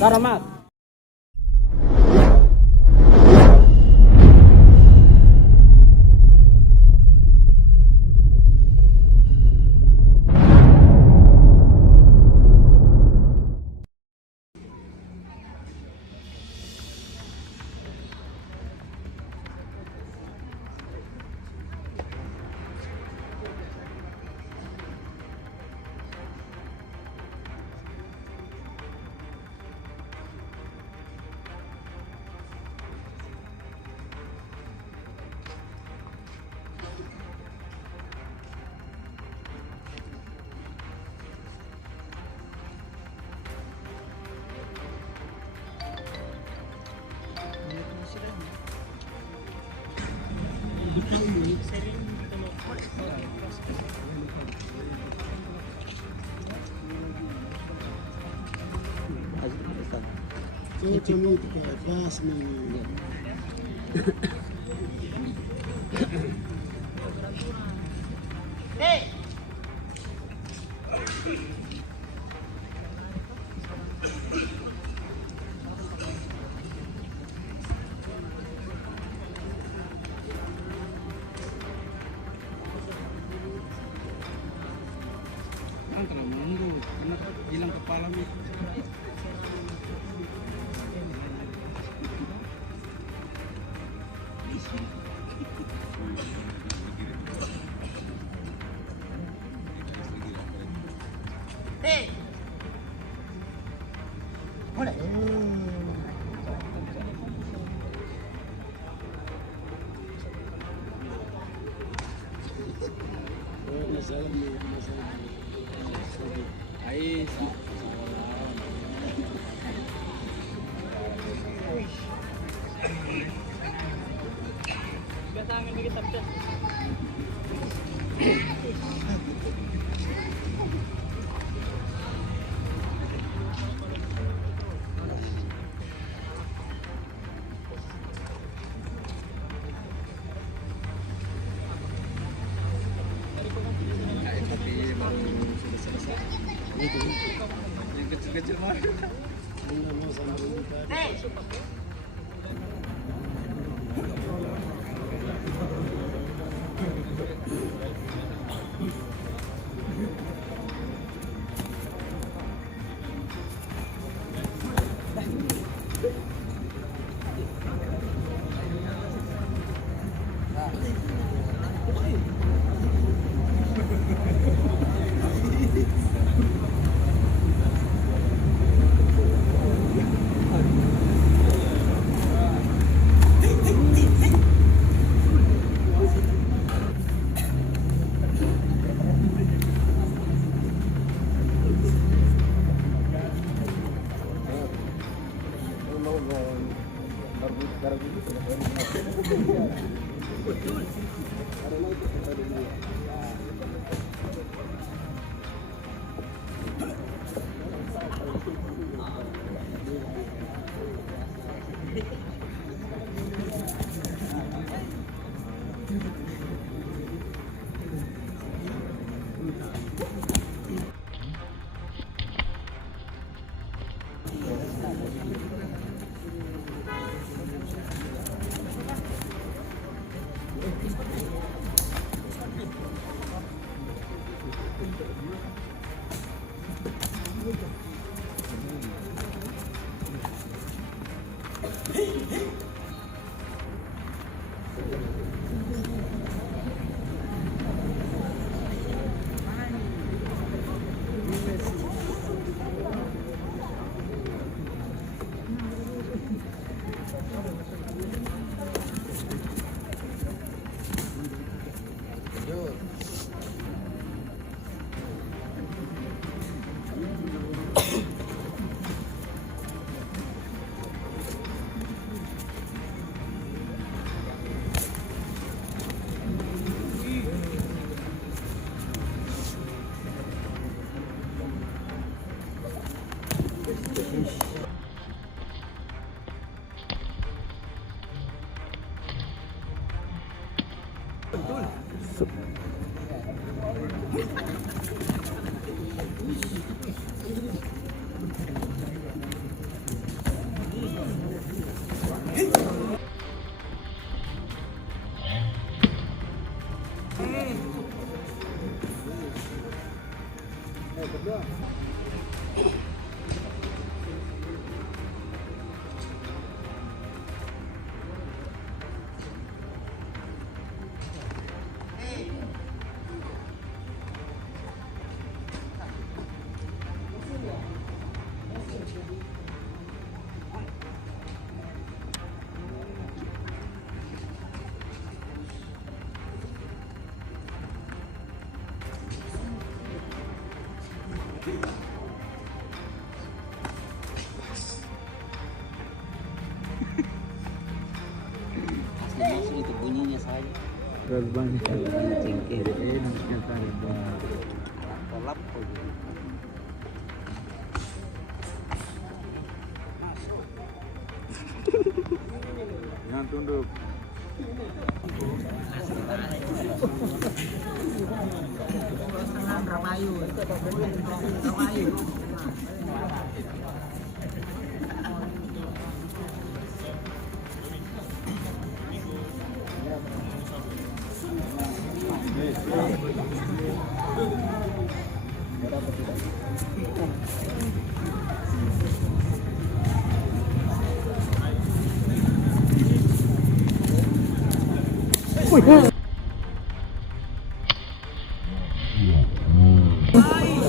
Saramat. Itu muito cara, fácil menino. Hey! Karena menunggu, karena hilang kepala nih. Hey! Boleh? Masalah. Aí. Biasa angin dikit tapi. Tapi baru sudah selesai. Itu yang kecil-kecil mah. Hey! Asli itu bunyinya saja. Terlalu banyak. Bunyi cengkeh. Enaknya kali bang. Kolap kok. Jangan tunduk.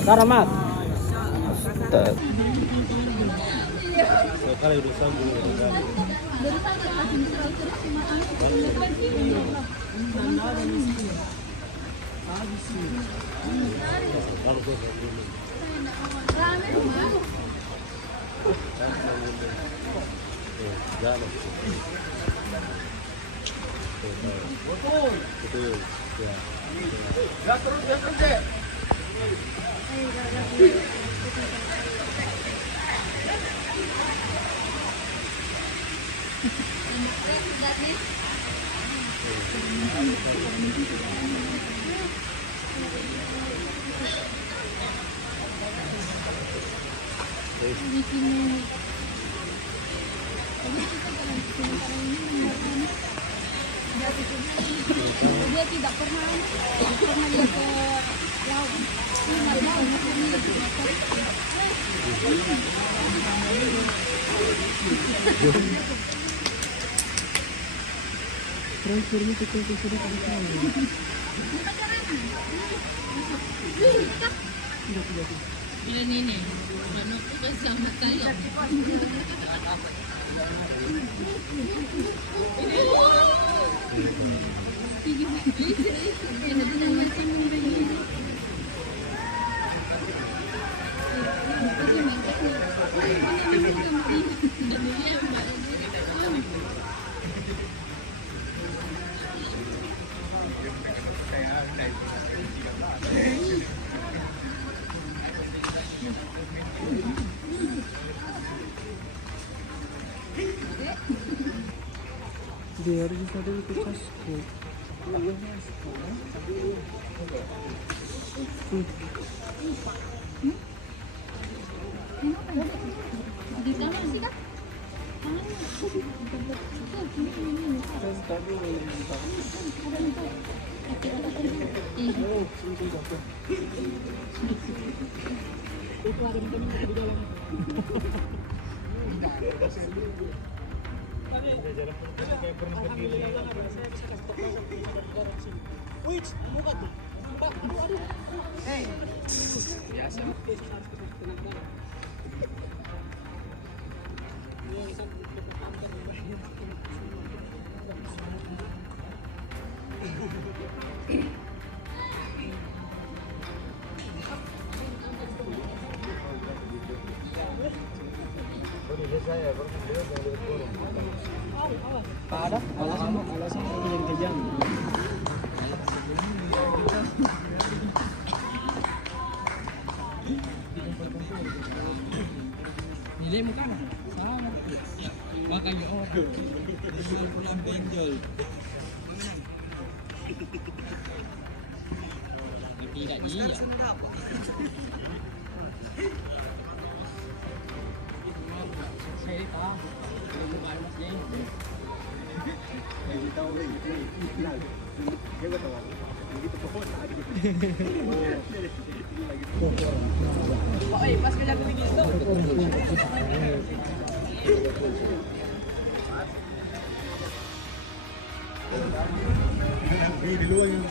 Karamat. Sekali udah sambung. Dia tidak pernah lihat ke laut. Transfernya kita sudah tahu. Bulan ini, bulan itu kan selamat kali. Dia harus bisa dulu ke Costco. Di sana sih kan? Ada alasan yang kejam. Nilai mo ka na. Sana. Baka yung oras. Nilai ko lang benjol. Tidak iya. Saya tahu. Kalau bukan mas Jeng. Saya tahu ini. Dia tahu. Begitu pohon lagi. Oi, pas ka lang dito. Di luar yang